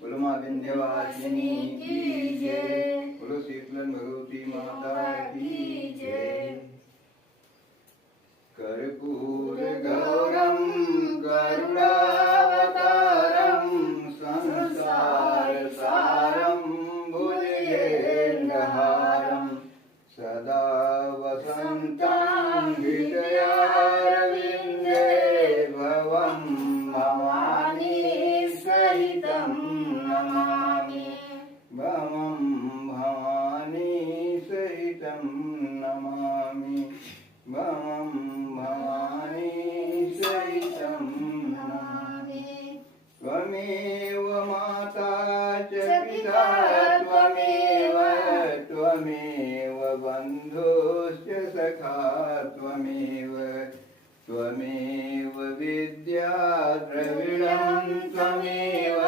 बोलो माँ विंध्यवासिनी की जय। बोलो शीतलन भगवती माता की जय। कर्पूर गौरम करुणावतारम संसार सारम भुजगेन्द्रहारम सदा वसन्तं हृदयारविन्दे भवं भवानी सहितं नमामि। भवं भवानी सहितं नमामि। भवं भवानी सहितं नमामि। त्वमेव माता च पिता त्वमेव बन्धुश्च सखा त्वमेव विद्या द्रविणं त्वमेव